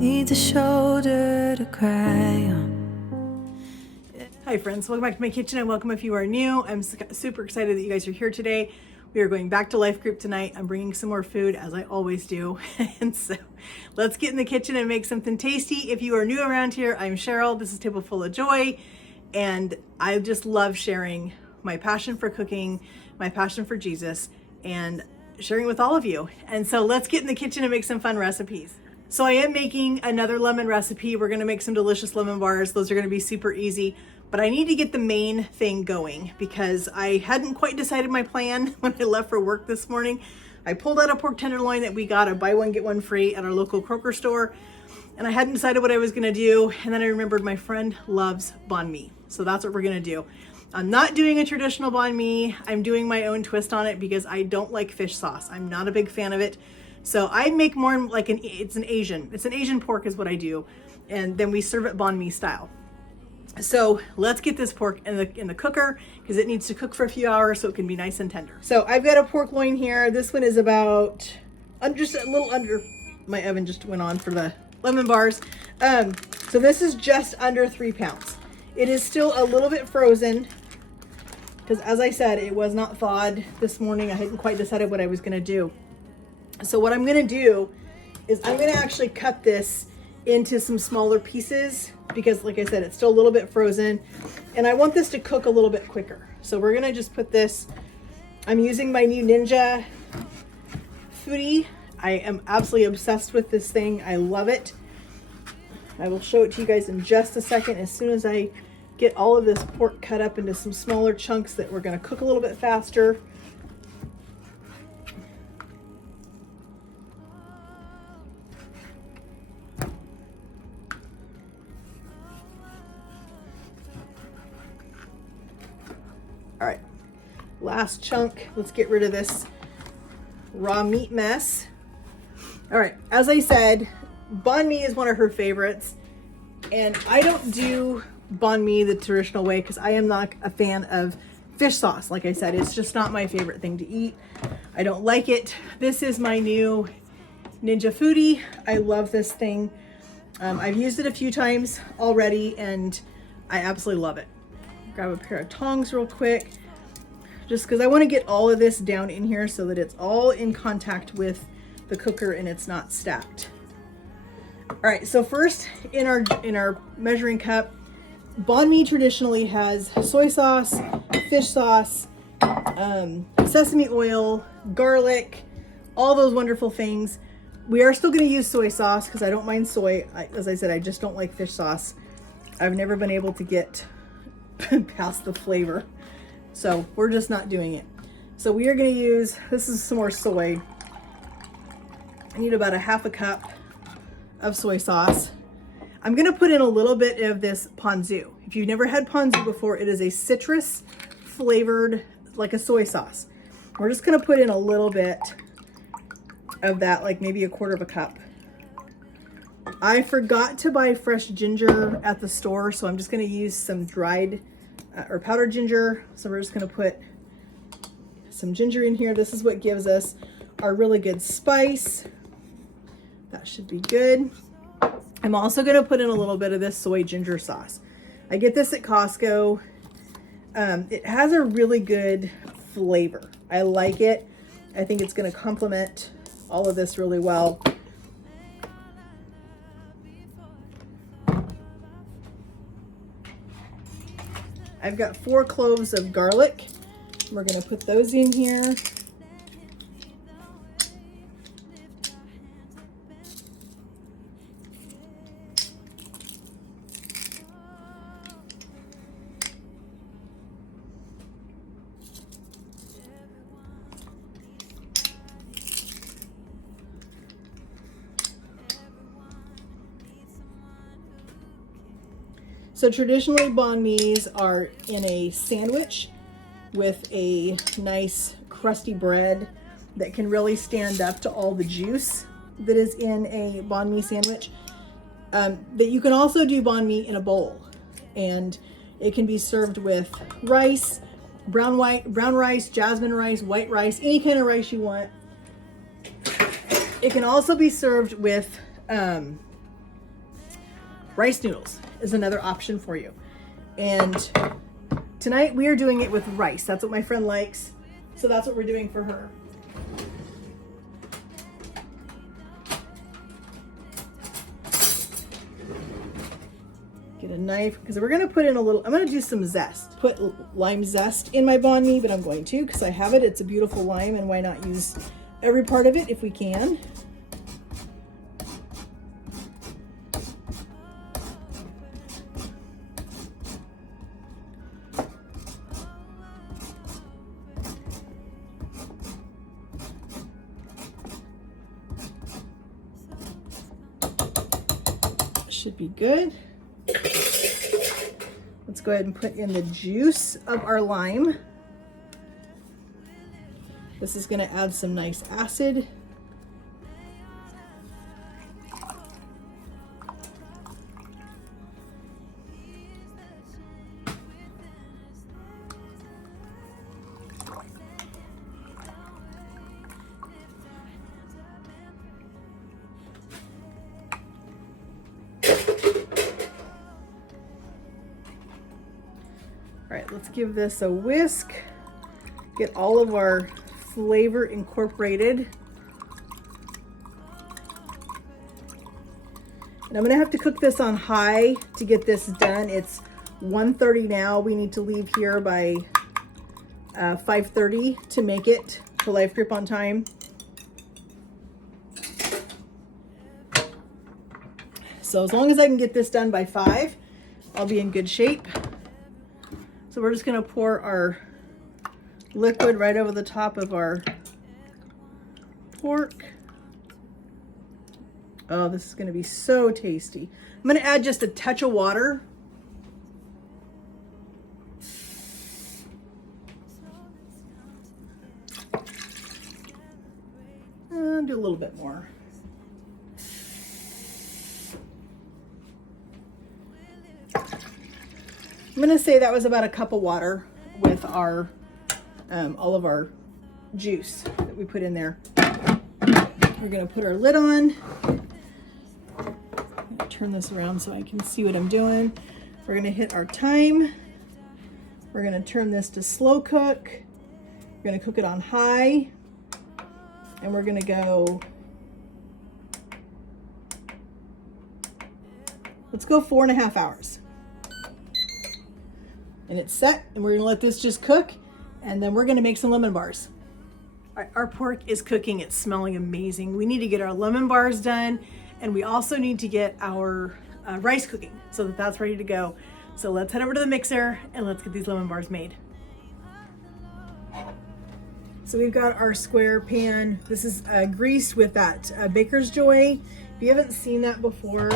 Need a shoulder to cry on. Hi friends, welcome back to my kitchen and welcome if you are new. I'm super excited that you guys are here today. We are going back to life group tonight. I'm bringing some more food as I always do. And so let's get in the kitchen and make something tasty. If you are new around here, I'm Cheryl. This is Table Full of Joy. And I just love sharing my passion for cooking, my passion for Jesus, and sharing with all of you. And so let's get in the kitchen and make some fun recipes. So I am making another lemon recipe. We're gonna make some delicious lemon bars. Those are gonna be super easy, but I need to get the main thing going because I hadn't quite decided my plan when I left for work this morning. I pulled out a pork tenderloin that we got a buy one, get one free at our local Kroger store, and I hadn't decided what I was gonna do. And then I remembered my friend loves Bahn Mi. So that's what we're gonna do. I'm not doing a traditional Bahn Mi. I'm doing my own twist on it because I don't like fish sauce. I'm not a big fan of it. So I make more like it's an Asian pork is what I do. And then we serve it Bahn Mi style. So let's get this pork in the cooker because it needs to cook for a few hours so it can be nice and tender. So I've got a pork loin here. This one is about just a little under, my oven just went on for the lemon bars. So this is just under 3 pounds. It is still a little bit frozen because as I said, it was not thawed this morning. I hadn't quite decided what I was gonna do. So what I'm gonna do is I'm gonna actually cut this into some smaller pieces because like I said, it's still a little bit frozen and I want this to cook a little bit quicker. So we're gonna just put this, I'm using my new Ninja Foodie. I am absolutely obsessed with this thing. I love it. I will show it to you guys in just a second as soon as I get all of this pork cut up into some smaller chunks that we're gonna cook a little bit faster. All right, last chunk. Let's get rid of this raw meat mess. All right, as I said, Bahn Mi is one of her favorites. And I don't do Bahn Mi the traditional way because I am not a fan of fish sauce. Like I said, it's just not my favorite thing to eat. I don't like it. This is my new Ninja Foodie. I love this thing. I've used it a few times already and I absolutely love it. Grab a pair of tongs real quick, just because I want to get all of this down in here so that it's all in contact with the cooker and it's not stacked. All right, so first in our measuring cup, Bahn Mi traditionally has soy sauce, fish sauce, sesame oil, garlic, all those wonderful things. We are still going to use soy sauce because I don't mind soy. As I said, I just don't like fish sauce. I've never been able to get past the flavor, so we're just not doing it. So we are going to use, this is some more soy. I need about a half a cup of soy sauce. I'm going to put in a little bit of this ponzu. If you've never had ponzu before, it is a citrus flavored like a soy sauce. We're just going to put in a little bit of that, like maybe a quarter of a cup. I forgot to buy fresh ginger at the store, so I'm just going to use some dried or powdered ginger. So we're just going to put some ginger in here. This is what gives us our really good spice. That should be good. I'm also going to put in a little bit of this soy ginger sauce. I get this at Costco. It has a really good flavor. I like it. I think it's going to complement all of this really well. I've got 4 cloves of garlic. We're going to put those in here. So traditionally Bahn Mi's are in a sandwich with a nice crusty bread that can really stand up to all the juice that is in a Bahn Mi sandwich. That you can also do Bahn Mi in a bowl, and it can be served with rice, brown rice, jasmine rice, white rice, any kind of rice you want. It can also be served with rice noodles is another option for you. And tonight we are doing it with rice. That's what my friend likes. So that's what we're doing for her. Get a knife, because we're gonna put in a little, I'm gonna do some zest. Put lime zest in my banh mi, but I'm going to, because I have it. It's a beautiful lime, and why not use every part of it if we can. Should be good. Let's go ahead and put in the juice of our lime. This is going to add some nice acid. All right, let's give this a whisk. Get all of our flavor incorporated. And I'm gonna have to cook this on high to get this done. It's 1:30 now. We need to leave here by 5:30 to make it to Life Grip on time. So as long as I can get this done by 5, I'll be in good shape. So we're just gonna pour our liquid right over the top of our pork. Oh, this is gonna be so tasty. I'm gonna add just a touch of water. And do a little bit more. I'm gonna say that was about a cup of water with our all of our juice that we put in there. We're gonna put our lid on. Turn this around so I can see what I'm doing. We're gonna hit our time. We're gonna turn this to slow cook. We're gonna cook it on high. And we're gonna go, let's go 4.5 hours. And it's set, and we're gonna let this just cook, and then we're gonna make some lemon bars. All right, our pork is cooking, it's smelling amazing. We need to get our lemon bars done, and we also need to get our rice cooking so that that's ready to go. So let's head over to the mixer and let's get these lemon bars made. So we've got our square pan. This is greased with that Baker's Joy. If you haven't seen that before,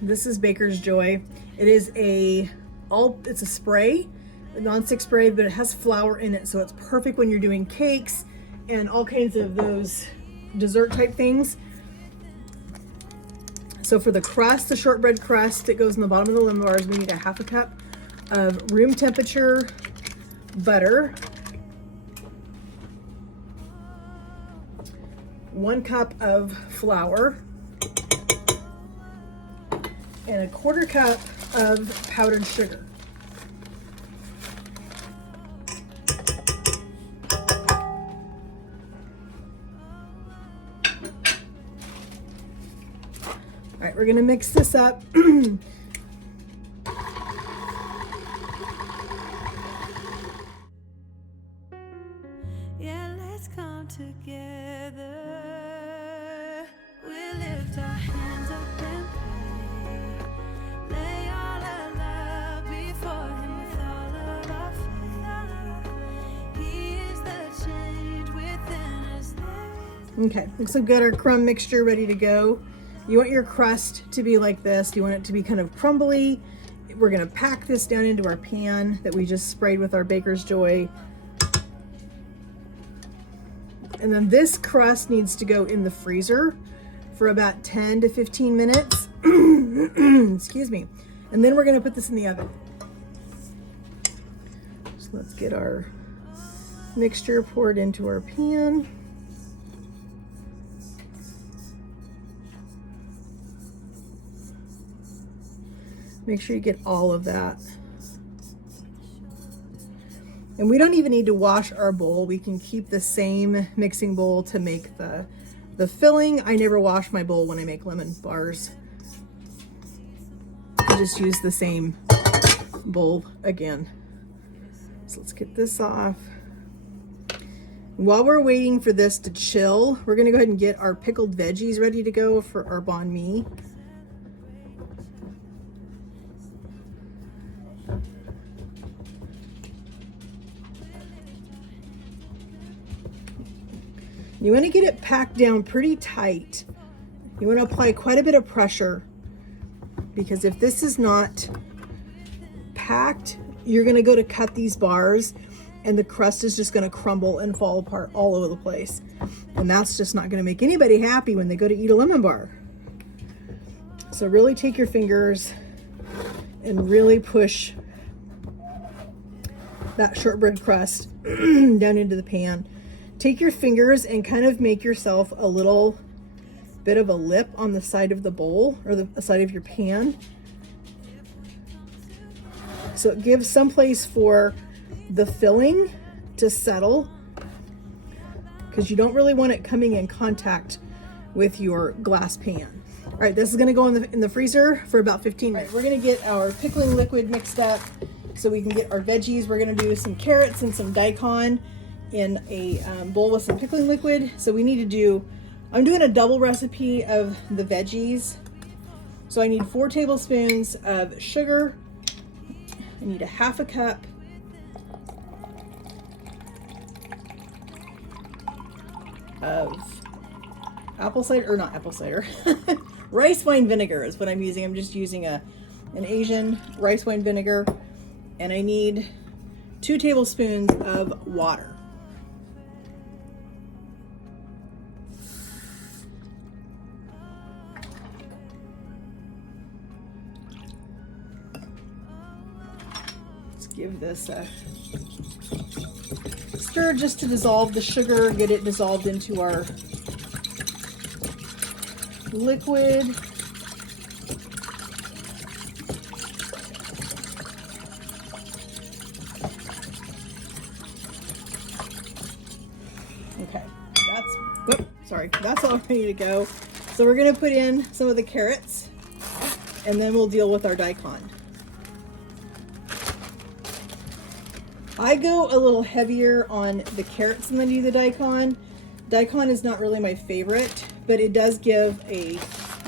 this is Baker's Joy. It is it's a spray, a non-stick spray, but it has flour in it, so it's perfect when you're doing cakes and all kinds of those dessert type things. So for the crust, the shortbread crust that goes in the bottom of the lemon bars, we need a 1/2 cup of room temperature butter, 1 cup of flour, and a 1/4 cup of powdered sugar. All right, we're gonna mix this up. Yeah, let's come together. We lift our hands up and pray. Lay all our love before Him with all of our faith. He is the change within us. Okay, looks like we've got our crumb mixture ready to go. You want your crust to be like this. You want it to be kind of crumbly. We're gonna pack this down into our pan that we just sprayed with our Baker's Joy. And then this crust needs to go in the freezer for about 10 to 15 minutes. Excuse me. And then we're gonna put this in the oven. So let's get our mixture poured into our pan. Make sure you get all of that. And we don't even need to wash our bowl. We can keep the same mixing bowl to make the filling. I never wash my bowl when I make lemon bars. I just use the same bowl again. So let's get this off. While we're waiting for this to chill, we're gonna go ahead and get our pickled veggies ready to go for our banh mi. You want to get it packed down pretty tight. You want to apply quite a bit of pressure, because if this is not packed, you're going to go to cut these bars and the crust is just going to crumble and fall apart all over the place. And that's just not going to make anybody happy when they go to eat a lemon bar. So really take your fingers and really push that shortbread crust down into the pan. Take your fingers and kind of make yourself a little bit of a lip on the side of the bowl or the side of your pan. So it gives some place for the filling to settle, because you don't really want it coming in contact with your glass pan. All right, this is gonna go in the freezer for about 15 minutes. All right, we're gonna get our pickling liquid mixed up so we can get our veggies. We're gonna do some carrots and some daikon in a bowl with some pickling liquid. So we need to do, I'm doing a double recipe of the veggies. So I need 4 tablespoons of sugar. I need a half a cup of apple cider, or not apple cider, rice wine vinegar is what I'm using. I'm just using an Asian rice wine vinegar. And I need 2 tablespoons of water. Give this a stir just to dissolve the sugar, get it dissolved into our liquid. Okay, that's all ready to go. So we're gonna put in some of the carrots and then we'll deal with our daikon. I go a little heavier on the carrots than I do the daikon. Daikon is not really my favorite, but it does give a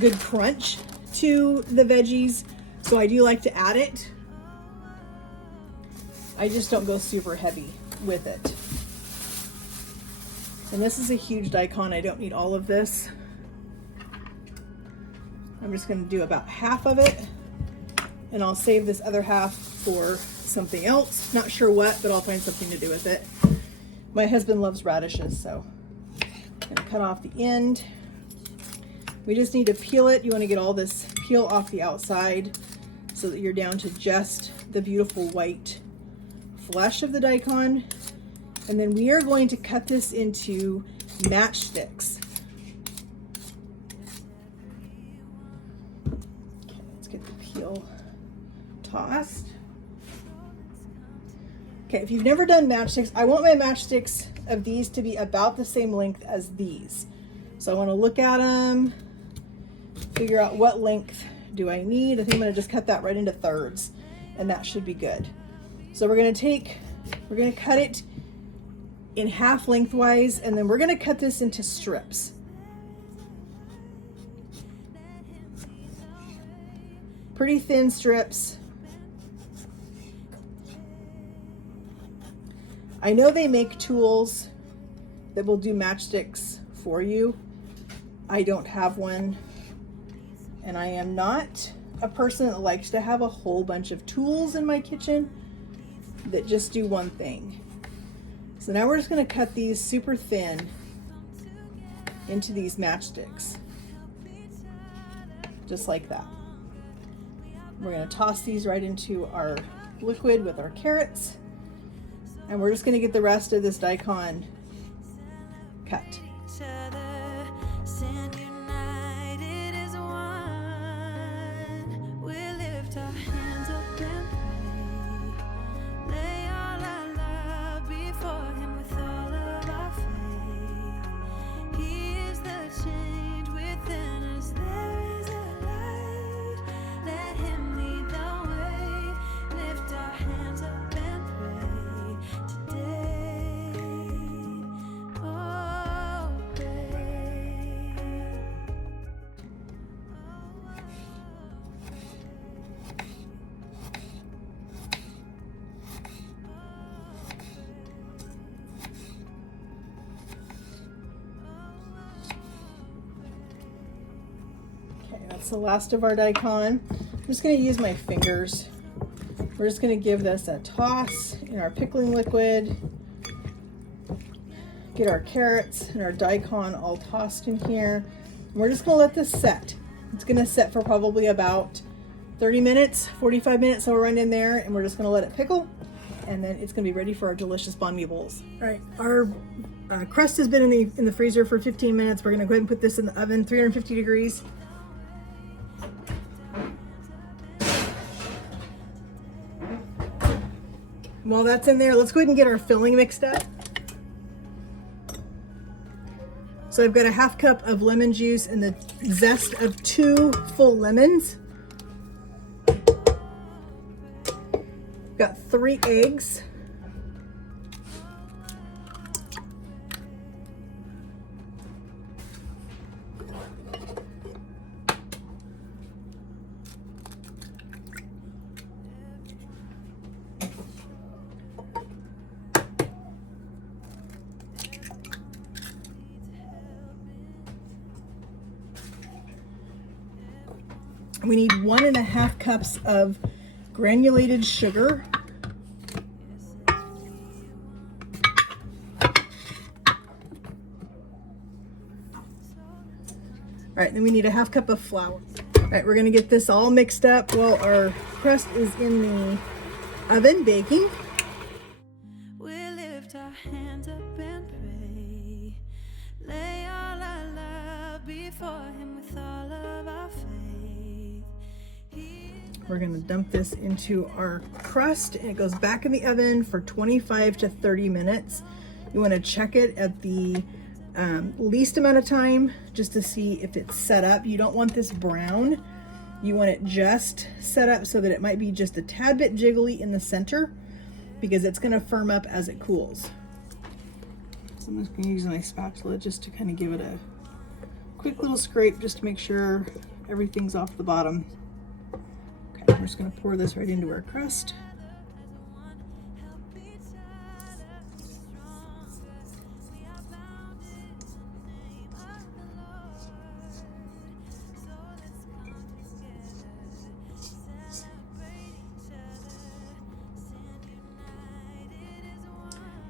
good crunch to the veggies, so I do like to add it. I just don't go super heavy with it. And this is a huge daikon. I don't need all of this. I'm just going to do about half of it, and I'll save this other half for something else. Not sure what, but I'll find something to do with it. My husband loves radishes, so I'm gonna cut off the end. We just need to peel it. You want to get all this peel off the outside so that you're down to just the beautiful white flesh of the daikon. And then we are going to cut this into matchsticks. Okay, let's get the peel tossed. Okay, if you've never done matchsticks, I want my matchsticks of these to be about the same length as these. So I want to look at them, figure out what length do I need. I think I'm going to just cut that right into thirds, and that should be good. So we're going to cut it in half lengthwise, and then we're going to cut this into strips. Pretty thin strips. I know they make tools that will do matchsticks for you. I don't have one, and I am not a person that likes to have a whole bunch of tools in my kitchen that just do one thing. So now we're just going to cut these super thin into these matchsticks, just like that. We're going to toss these right into our liquid with our carrots. And we're just going to get the rest of this daikon cut. Stand united as one. We lift our That's the last of our daikon. I'm just going to use my fingers. We're just going to give this a toss in our pickling liquid. Get our carrots and our daikon all tossed in here. And we're just going to let this set. It's going to set for probably about 30 minutes, 45 minutes. So we'll run in there and we're just going to let it pickle. And then it's going to be ready for our delicious banh mi bowls. All right, our crust has been in the freezer for 15 minutes. We're going to go ahead and put this in the oven, 350 degrees. While that's in there, let's go ahead and get our filling mixed up. So I've got a half cup of lemon juice and the zest of 2 full lemons. Got 3 eggs. We need 1.5 cups of granulated sugar. All right, then we need a half cup of flour. All right, we're gonna get this all mixed up while our crust is in the oven baking. We lift our hands up and pray. Lay all our love before him with all of our faith. We're gonna dump this into our crust and it goes back in the oven for 25 to 30 minutes. You wanna check it at the least amount of time just to see if it's set up. You don't want this brown. You want it just set up so that it might be just a tad bit jiggly in the center because it's gonna firm up as it cools. So I'm just gonna use my spatula just to kind of give it a quick little scrape just to make sure everything's off the bottom. Okay, we're just gonna pour this right into our crust.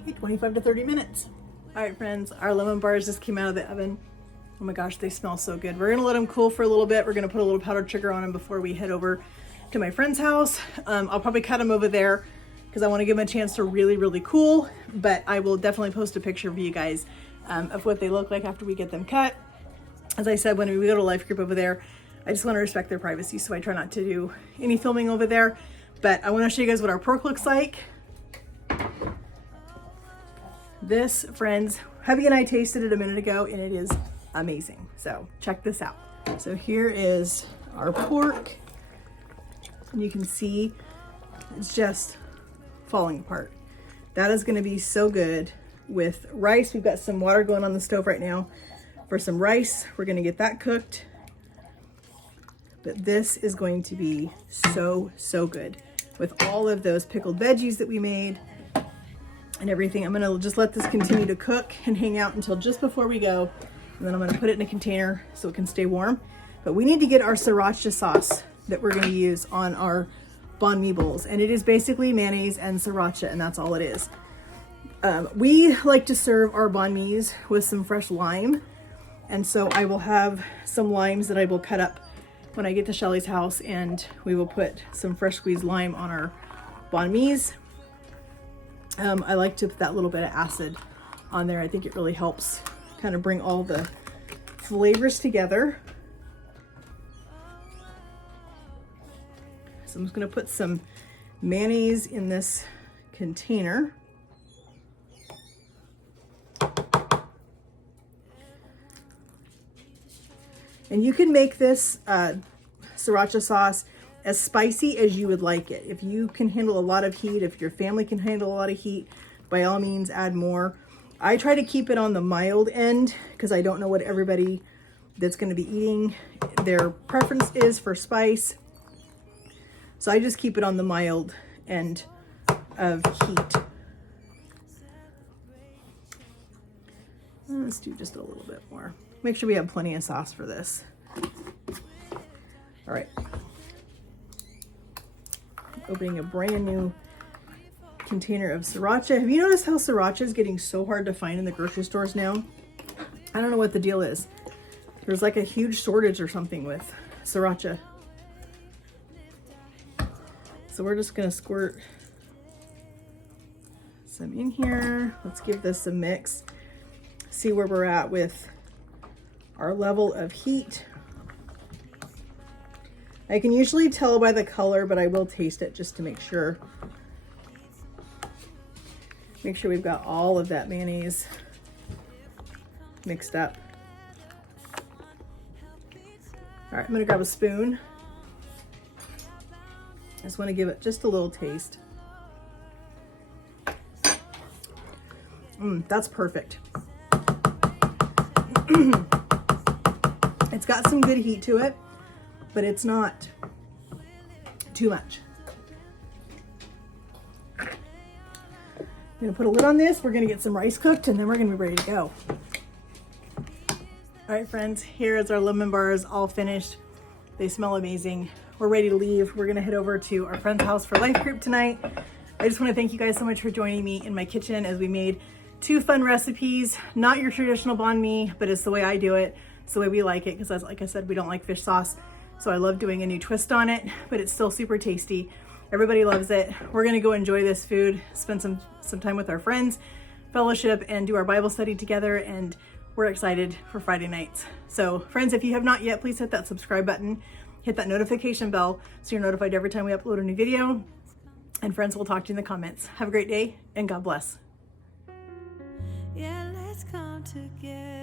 Okay, 25 to 30 minutes. All right, friends, our lemon bars just came out of the oven. Oh my gosh, they smell so good. We're gonna let them cool for a little bit. We're gonna put a little powdered sugar on them before we head over to my friend's house. I'll probably cut them over there because I want to give them a chance to really cool, but I will definitely post a picture for you guys of what they look like after we get them cut. As I said, when we go to Life Group over there, I just want to respect their privacy, so I try not to do any filming over there, but I want to show you guys what our pork looks like. This, friends, Hubby and I tasted it a minute ago and it is amazing. So check this out. So here is our pork. And you can see it's just falling apart. That is going to be so good with rice. We've got some water going on the stove right now for some rice. We're going to get that cooked. But this is going to be so good with all of those pickled veggies that we made and everything. I'm going to just let this continue to cook and hang out until just before we go. And then I'm going to put it in a container so it can stay warm. But we need to get our sriracha sauce that we're going to use on our banh mi bowls, and it is basically mayonnaise and sriracha, and that's all it is. We like to serve our banh mi's with some fresh lime, and so I will have some limes that I will cut up when I get to Shelly's house, and we will put some fresh squeezed lime on our banh mi's. I like to put that little bit of acid on there. I think it really helps kind of bring all the flavors together. So I'm just going to put some mayonnaise in this container. And you can make this sriracha sauce as spicy as you would like it. If you can handle a lot of heat, if your family can handle a lot of heat, by all means add more. I try to keep it on the mild end because I don't know what everybody that's going to be eating their preference is for spice. So I just keep it on the mild end of heat. Let's do just a little bit more. Make sure we have plenty of sauce for this. All right. Opening a brand new container of sriracha. Have you noticed how sriracha is getting so hard to find in the grocery stores now? I don't know what the deal is. There's like a huge shortage or something with sriracha. So we're just gonna squirt some in here. Let's give this a mix. See where we're at with our level of heat. I can usually tell by the color, but I will taste it just to make sure. Make sure we've got all of that mayonnaise mixed up. All right, I'm gonna grab a spoon. I just wanna give it just a little taste. That's perfect. It's got some good heat to it, but it's not too much. I'm gonna put a lid on this. We're gonna get some rice cooked and then we're gonna be ready to go. All right, friends, here is our lemon bars all finished. They smell amazing. We're ready to leave. We're gonna head over to our friend's house for life group tonight. I just wanna thank you guys so much for joining me in my kitchen as we made 2 fun recipes. Not your traditional banh mi, but it's the way I do it. It's the way we like it, because like I said, we don't like fish sauce. So I love doing a new twist on it, but it's still super tasty. Everybody loves it. We're gonna go enjoy this food, spend some time with our friends, fellowship, and do our Bible study together, and we're excited for Friday nights. So friends, if you have not yet, please hit that subscribe button, hit that notification bell so you're notified every time we upload a new video. And friends, we'll talk to you in the comments. Have a great day and God bless. Yeah, let's come together.